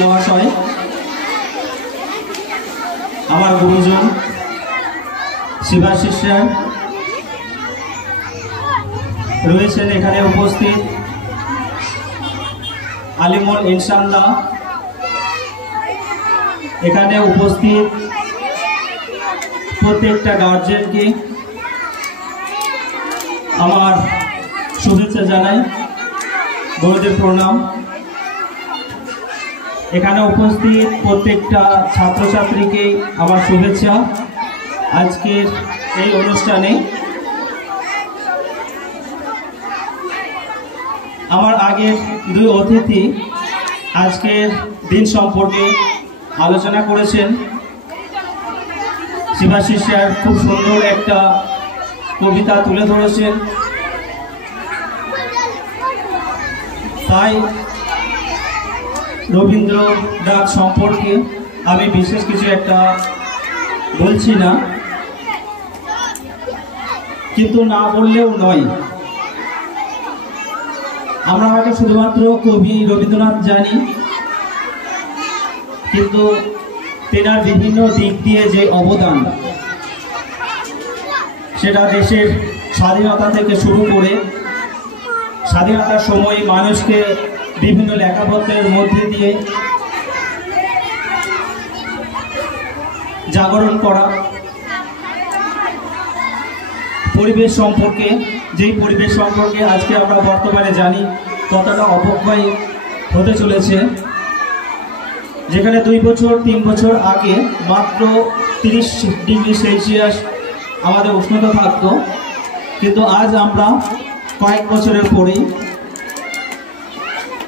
মহাশয়, আমার গুরুজন শিবাশিস স্যার রয়েছেন এখানে উপস্থিত, আলিমুল ইনশাআল্লাহ এখানে উপস্থিত প্রত্যেকটা গার্জেনকে আমার শুভেচ্ছা জানাই, বড়দের প্রণাম। এখানে উপস্থিত প্রত্যেকটা ছাত্রছাত্রীকে আমার শুভেচ্ছা আজকের এই অনুষ্ঠানে। আমার আগের দুই অতিথি আজকের দিন সম্পর্কে আলোচনা করেছেন। শিবাশিস স্যার খুব সুন্দর একটা কবিতা তুলে ধরেছেন, তাই রবীন্দ্রনাথ সম্পর্কে আমি বিশেষ কিছু একটা বলছি না, কিন্তু না বললেও নয়। আমরা হয়তো শুধুমাত্র কবি রবীন্দ্রনাথ জানি, কিন্তু তেনার বিভিন্ন দিক দিয়ে যে অবদান, সেটা দেশের স্বাধীনতা থেকে শুরু করে স্বাধীনতার সময় মানুষকে বিভিন্ন লেখাপত্রের মধ্যে দিয়ে জাগরণ করা, পরিবেশ সম্পর্কে, যেই পরিবেশ সম্পর্কে আজকে আমরা বর্তমানে জানি কতটা অবক্ষয় হতে চলেছে, যেখানে 2 বছর 3 বছর আগে মাত্র 30 ডিগ্রি সেলসিয়াস আমাদের উষ্ণতা থাকতো, কিন্তু আজ আমরা কয়েক বছরের পরেই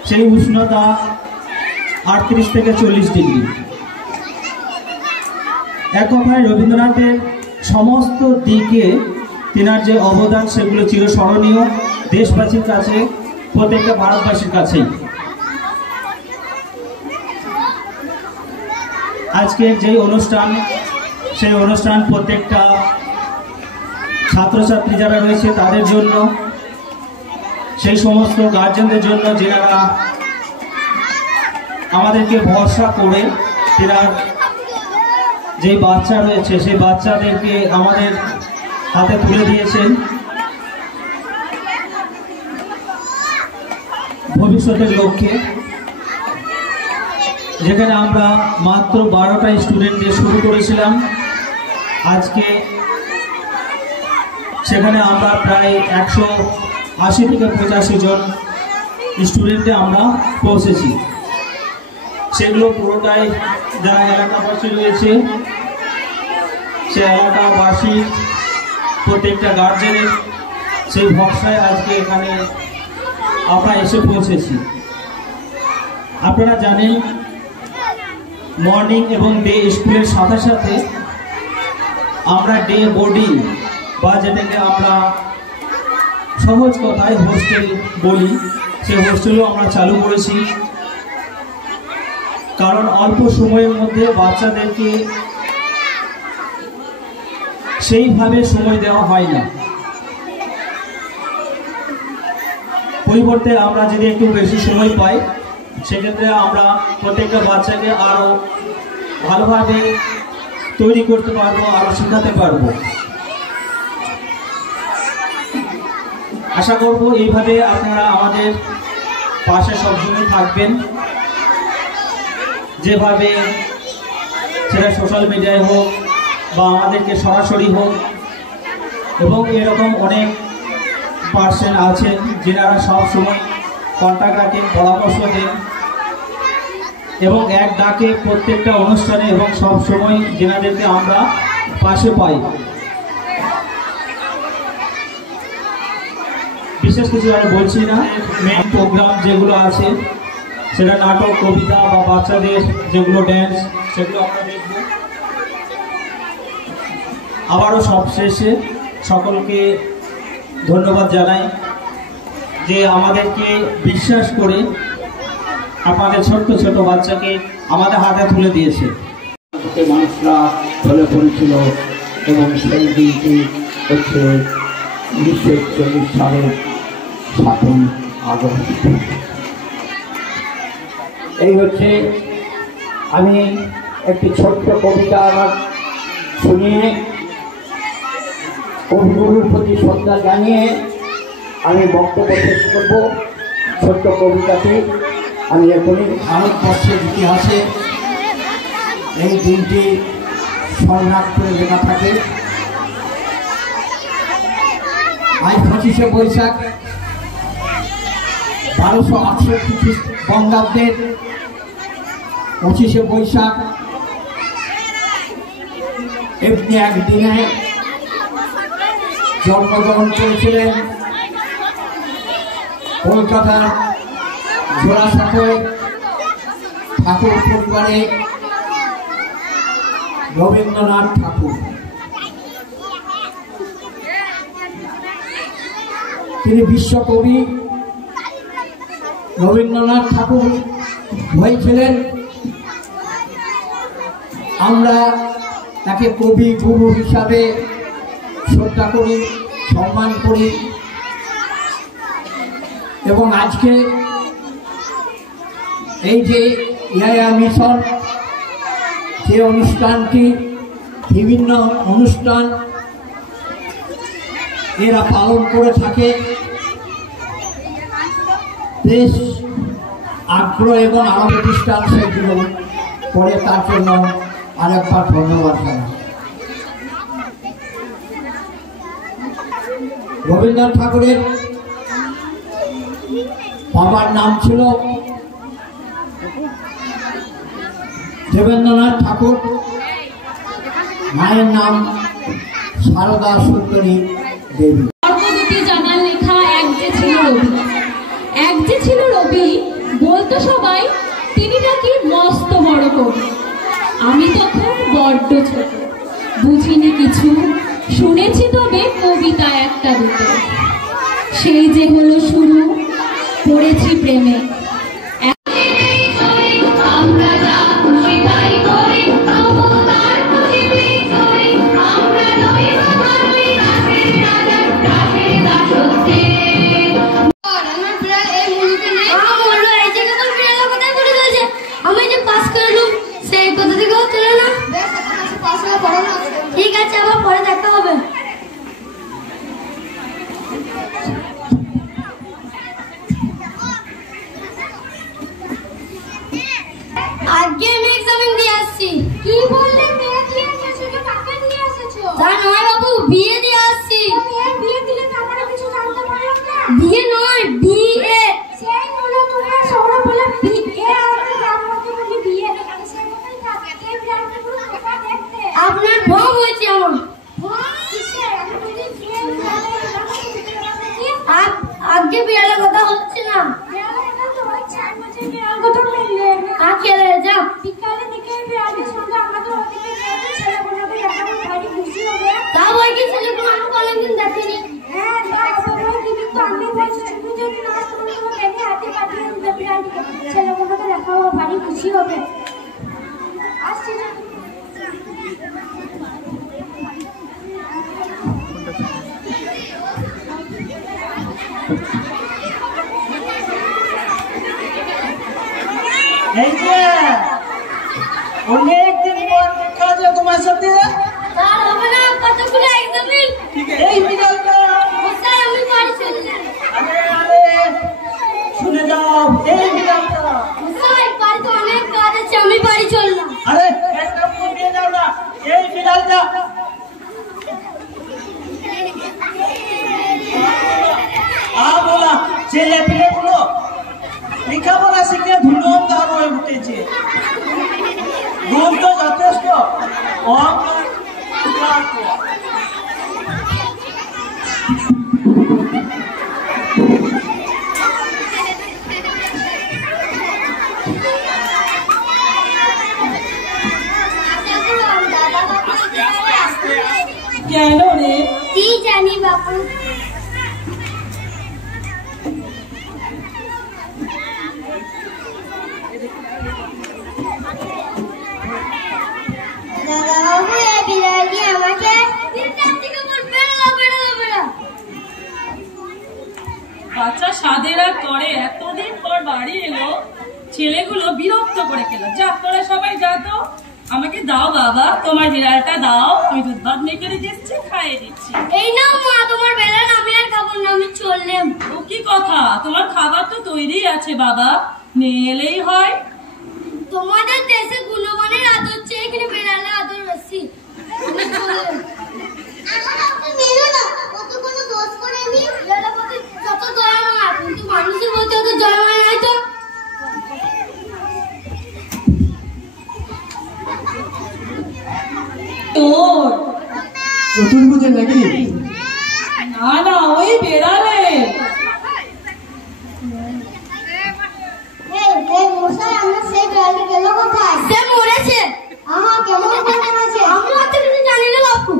সেই উষ্ণতা 38 থেকে 40 ডিগ্রি। এক কথায় রবীন্দ্রনাথের সমস্ত দিকে তেনার যে অবদান সেগুলো চিরস্মরণীয় দেশবাসীর কাছে, প্রত্যেকটা ভারতবাসীর কাছেই। আজকের যে অনুষ্ঠান, সেই অনুষ্ঠান প্রত্যেকটা ছাত্রছাত্রী যারা রয়েছে তাদের জন্য, সেই সমস্ত গার্জেনদের জন্য যারা আমাদেরকে ভরসা করে তেনার যে বাচ্চা রয়েছে সেই বাচ্চাদেরকে আমাদের হাতে তুলে দিয়েছেন ভবিষ্যতের লক্ষ্যে। যেখানে আমরা মাত্র 12টা স্টুডেন্ট দিয়ে শুরু করেছিলাম, আজকে সেখানে আমরা প্রায় 180 থেকে 85 জন স্টুডেন্টে আমরা পৌঁছেছি। সেগুলো পুরোটাই যারা এলাকাবাসী রয়েছে, সে এলাকাবাসী প্রত্যেকটা গার্জেনের সেই ভরসায় আজকে এখানে আমরা এসে পৌঁছেছি। আপনারা জানেন মর্নিং এবং ডে স্কুলের সাথে সাথে আমরা ডে বোর্ডিং বা যেটাকে আমরা সহজ কথায় হোস্টেল বলি, সেই হোস্টেলও আমরা চালু করেছি। কারণ অল্প সময়ের মধ্যে বাচ্চাদেরকে সেইভাবে সময় দেওয়া হয় না, পরিবর্তে আমরা যদি একটু বেশি সময় পাই সেক্ষেত্রে আমরা প্রত্যেকটা বাচ্চাকে আরো ভালোভাবে তৈরি করতে পারবো, আরো শেখাতে পারবো। আশা করব এইভাবে আপনারা আমাদের পাশে সবসময় থাকবেন, যেভাবে সেটা সোশ্যাল মিডিয়ায় হোক বা আমাদেরকে সরাসরি হোক। এবং এরকম অনেক পার্সন আছেন যারা সব সময় কন্ট্যাক্ট রাখেন, পরামর্শ দেন এবং এক ডাকে প্রত্যেকটা অনুষ্ঠানে এবং সব সময় যেনাদেরকে আমরা পাশে পাই। বিশেষ কিছু আমি বলছি না, মেইন প্রোগ্রাম যেগুলো আছে সেটা নাটক, কবিতা বা বাচ্চাদের যেগুলো ড্যান্স, সেগুলো আমরা দেখব। আবারও সবশেষে সকলকে ধন্যবাদ জানাই যে আমাদেরকে বিশ্বাস করে আপনাদের ছোট্ট ছোট বাচ্চাকে আমাদের হাতে তুলে দিয়েছে। মানুষরা ঢলে পড়েছিল এবং সেই দিনটি হচ্ছে 1941 সালের 7ই আগস্ট। এই হচ্ছে, আমি একটি ছোট্ট কবিতা আমার শুনিয়ে কবিগুরুর প্রতি শ্রদ্ধা জানিয়ে আমি বক্তব্য শেষ করব। ছোট্ট কবিতাটি আমি এখনই, ভারতবর্ষের ইতিহাসে এই দিনটি স্বর্ণাক্ষরে লেখা থাকে। আজ 25শে বৈশাখ 1268 বঙ্গাব্দের 25শে বৈশাখ এমনি একদিনে জন্মগ্রহণ করেছিলেন কলকাতার জোড়াসাঁকোয় ঠাকুর পরিবারে রবীন্দ্রনাথ ঠাকুর। তিনি বিশ্বকবি রবীন্দ্রনাথ ঠাকুর হয়েছিলেন। আমরা তাকে কবি গুরু হিসাবে শ্রদ্ধা করি, সম্মান করি এবং আজকে এই যে ইয়া মিশন, যে অনুষ্ঠানটি, বিভিন্ন অনুষ্ঠান এরা পালন করে থাকে, বেশ আগ্রহ এবং আরো প্রতিষ্ঠান সেগুলো করে, তার জন্য আরেকবার ধন্যবাদ জানাই। রবীন্দ্রনাথ ঠাকুরের বাবার নাম ছিল দেবেন্দ্রনাথ ঠাকুর, মায়ের নাম সারদা সুন্দরী দেবী। জানার লেখা এক যে ছিল রবি, এক যে ছিল রবি বলতো সবাই তিনি নাকি মস্ত বড় কবি। আমি তখন বড্ড ছোট, বুঝিনি কিছু, শুনেছি তবে কবিতা একটা দুটো। সেই যে হলো শুরু, পড়েছি প্রেমে। ঠিক আছে, আবার পরে দেখা হবে। আজকে আমি এক্সামিন দিয়ে আসছি। কি বললে? মেয়ে দিয়ে এসেছো? কাকে দিয়ে এসেছো? তা নয় বাবু, বিয়ে দিয়ে আসছি। মেয়ে বিয়ে দিলে তো আমরা কিছু জানতে পারলাম না। বিয়ে নয়, বিয়ে। সেই হলো তোমরা শহরে বলে বিয়ে, আমরা গ্রাম মধ্যে বলি বিয়ে। সেই মতই থাকে। কে বিয়ে পুরো কথা দেখতে। আপনার ভয় হয়েছে আমার। ভয় কিসের? আমি বলি বিয়ে আজকে বিয়ের কথা হচ্ছে না। বিয়ের কথা তো হচ্ছে, আমি বলছি বিয়ের কথা মিললে আজকে যা বিকালে দিকে বিয়ের সঙ্গে আমাদের ওদিকে যাবে, ছেলেগুলোকে দেখাবো, ভারী খুশি হবে। তা বই কি ছেলেগুলো আমি কোনদিন দেখিনি। হ্যাঁ, তা বই দিবি তো, আমি বলছি তুমি যদি না তুমি দেখে হাতে পাঠিয়ে দিবে বিয়ের ছেলেগুলোকে দেখাবো, ভারী খুশি হবে। আসছি না। এই যে অনেকদিন পর দেখা আছে তোমার সাথে। স্যার হবে না, কতগুলো এক্সামিন। এই বিড়ালটা স্যার আমি বাড়ি চলে যাই। আরে আরে শুনে যাও, এই বিড়ালটা। স্যার বাড়িতে অনেক কাজ আছে, আমি বাড়ি চললাম। আরে একটা ফোন দিয়ে যাও না, এই বিড়ালটা। বলা ছেলে পেলে গুলো লেখাপড়া শিখে ধুরন্ধর হয়ে উঠেছে। গুণ তো যথেষ্ট, কেন রে? কি জানি বাবু। বাচ্চা সাধেরা করে, এতদিন পর বাড়ি এলো, ছেলেগুলো বিরক্ত করে খেল। যা তোরা সবাই যা তো, আমাকে দাও বাবা, তোমার বিড়ালটা দাও, আমি দুধ ভাত মেখে রেখে এসেছি, খাইয়ে দিচ্ছি। এই নাও মা তোমার বেলান, আমি আর খাবো না, আমি চললাম। ও কি কথা, তোমার খাবার তো তৈরি আছে বাবা, নিয়ে এলেই হয়। তোমাদের দেশে গুণমানের আদর চেয়ে এখানে বেলালে আদর বেশি। মানুষের মধ্যে অত জন্মায় নাই তো। চতুর্ভুজের নাকি? না না, ওই বেড়ালে। সে মরেছে। কেমন মরেছে? আমরা তো কিছু জানি না বাপু।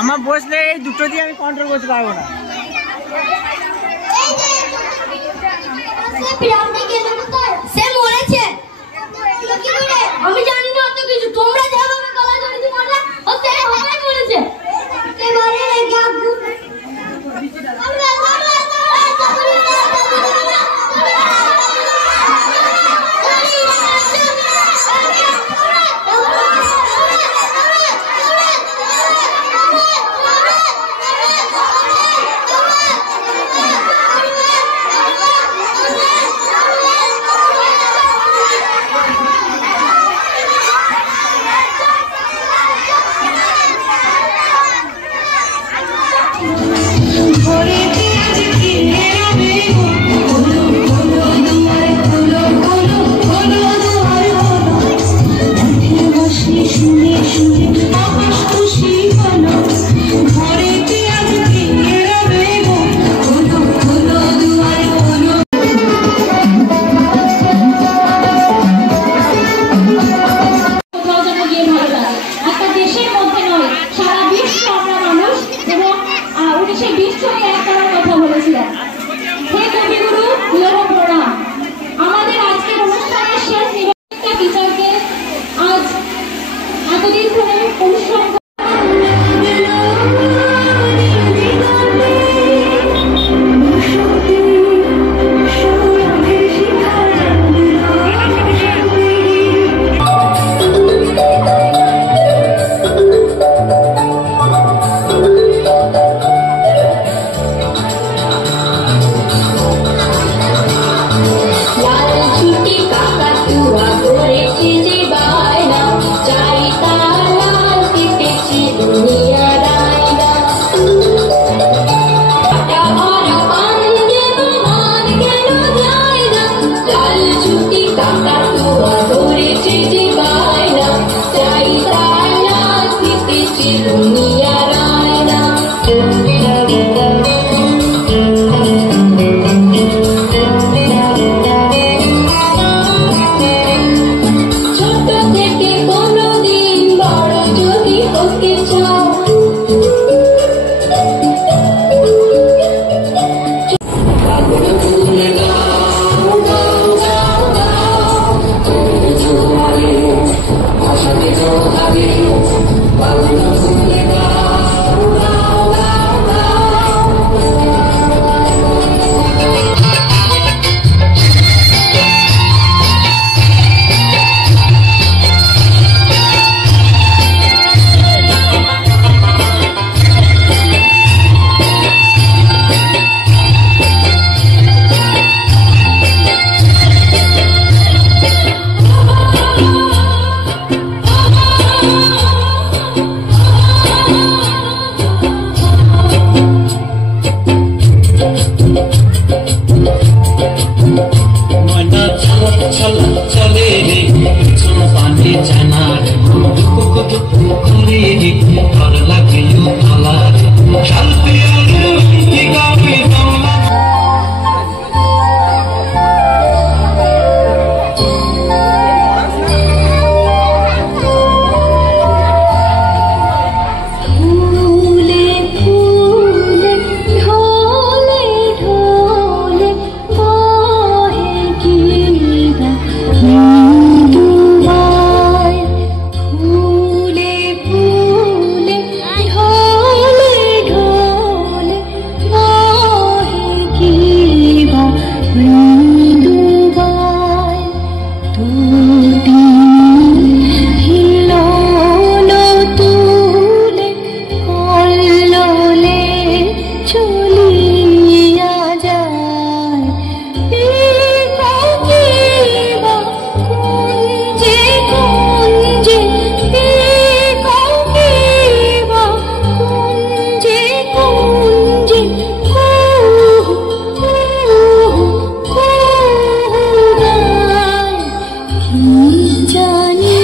আমার বসলে এই দুটো দিয়ে আমি কন্ট্রোল করতে পারবো না। সে মরেছে। আমি জানি না অত কিছু, তোমরা যেভাবে গলা ধরেছি বললে ও সে হবাই মরেছে। জানি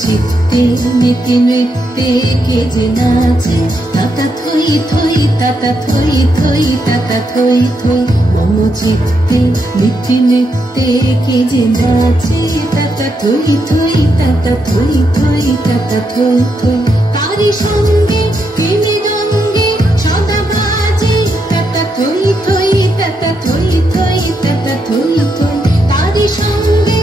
চিত্তে নীতি নৃত্যে কে যে নাচে তাতা থই থই তাতা থই থই তাতা থই থই মম চিত্তে নীতি নৃত্যে কে যে নাচে তাতা থই থই তাতা থই থই তাতা থই থই তারি সঙ্গে মৃদঙ্গে সদা বাজে তাতা থই থই তাতা থই থই তাতা থই থই তারি সঙ্গে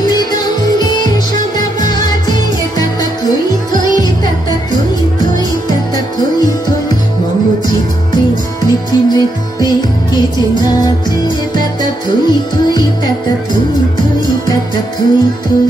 মৃদঙ্গে সদা বাজে তাতা থই থই তাতা থই থই তাতা থই থই মম চিত্তে নীতি নৃত্যে কে যে নাচে তাতা থই থই তাতা থই থই তাতা থই থই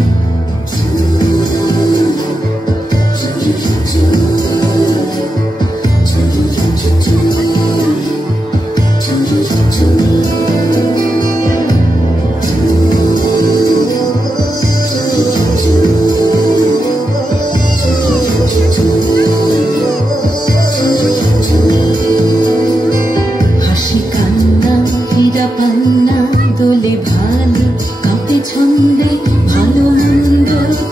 হাসি কান্না হীরা পান্না দোলে ভালে কাঁপে ছন্দে ভালো মন্দ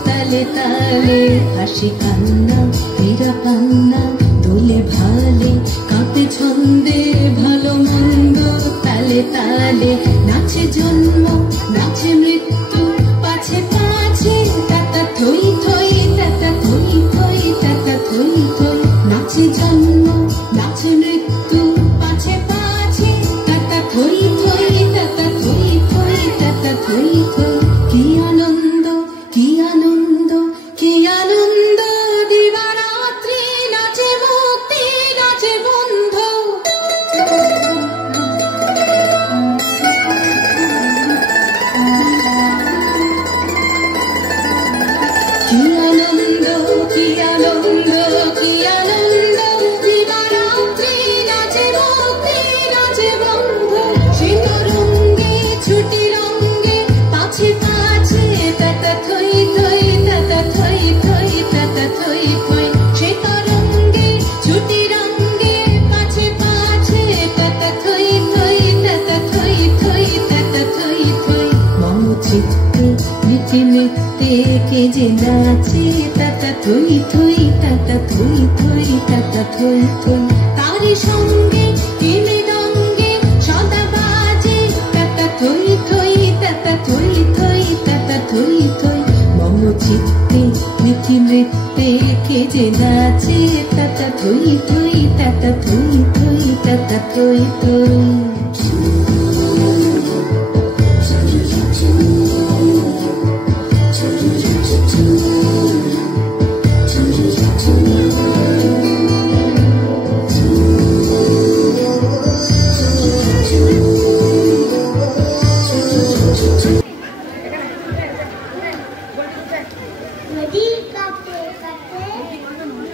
তালে তালে হাসি কান্না হীরা পান্না দোলে ভালে কাঁপে ছন্দে ভালো মন্দ তালে তালে নাচে জন্ম নাচে মৃত্যু পাছে পাছে তাতা থই থই তাতা থই থই তাতা থই থই নাচে জন্ম নাচে মৃত্যু পাছে পাছে তাতা থই থই তাতা থই থই তাতা থই থই কি আনন্দ কি আনন্দ কি আনন্দ দিবারাত্রি নাচে মুক্তি নাচে বন্ধ কি আনন্দ কি আনন্দ কি আনন্দ দিবারাত্রি নাচে মুক্তি নাচে বন্ধ সিঁদুরঙ্গে ছুটি রঙ্গে পাছে পাছে তাতা থই থই তাতা থই থই তাতা থই থই সে তরঙ্গে ছুটি রঙ্গে পাছে পাছে তাতা থই থই তাতা থই থই তাতা থই থই মম চিত্তে নীতি নৃত্যে কে যে নাচে তাতা থই থই তাতা থই থই তাতা থই থই তারি সঙ্গে মৃদঙ্গে সদা বাজে তাতা থই থই তাতা থই থই তাতা থই থই মম চিত্তে নীতি নৃত্যে কে যে নাচে তাতা থই থই তাতা থই থই তাতা থই থই নদী কাটে কাটে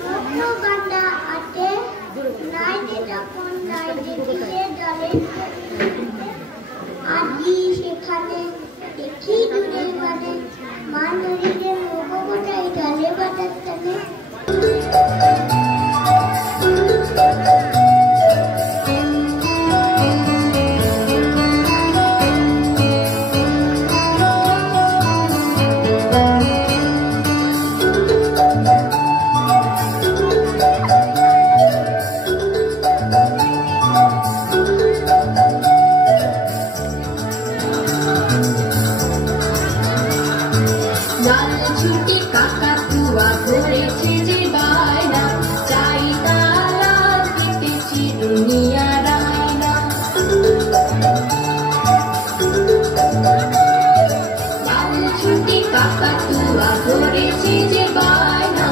রত্ন গান্ডা আটে নাইতে যখন নাইতে দিয়ে জলে আদি সেখানে দেখি দূরে মানে মা নদীতে মোগোটাই জলে বাতাসটানে লাল ছুটি কাকাতুয়া ঘুরেছে যে বায়না চাই তালা কেটেছি দুনিয়া রায়না লাল ছুটি কাকাতুয়া ঘুরেছে যে বায়না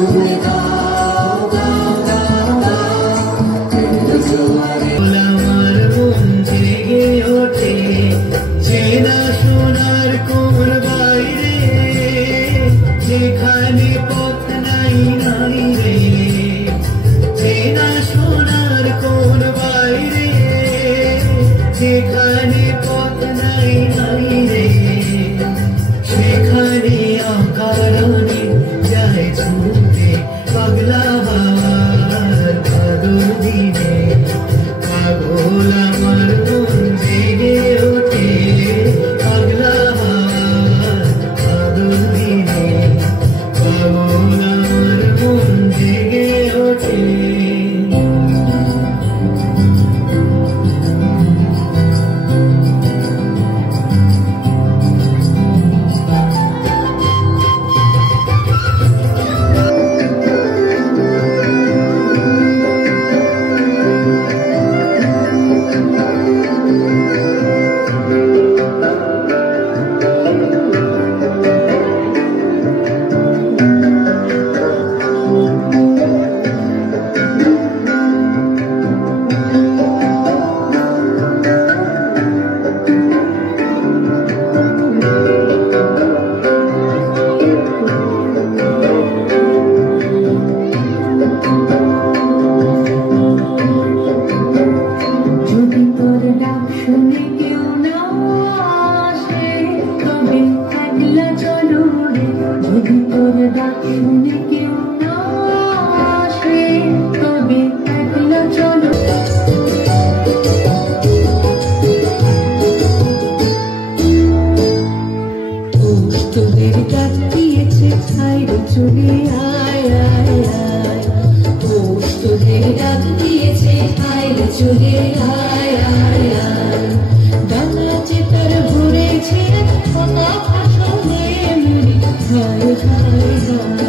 তুমি গাও গাও গাও গাও জোয়ারে আমার মন জেগে ওঠে চেনা সোনার কোন বাইরে যেখানে পথ নাই নাই রে চেনা সোনার কোন বাইরে যেখানে পথ নাই নাই রে সেখানে অকারণে যায় ছুটে পাগলা হাওয়ার বাদল দিনে পাগল আমার মন জেগে ওঠে পাগলা হাওয়ার বাদল দিনে পাগল আমার মন জেগে ওঠে যদি তোর ডাক শুনে কেউ না আসে তবে একলা চলো রে যদি তোর ডাক শুনে কেউ না আসে তবে একলা চলো তোদের ডাক দিয়েছে ছাইরে চলে আয় আয় আয় তোদের ডাক দিয়েছে আয় চলে আয় আয় আয় ডানা চেতার ভরেছে ফাঁকা ফাঁসনে মুড়ি খায় খায় খায়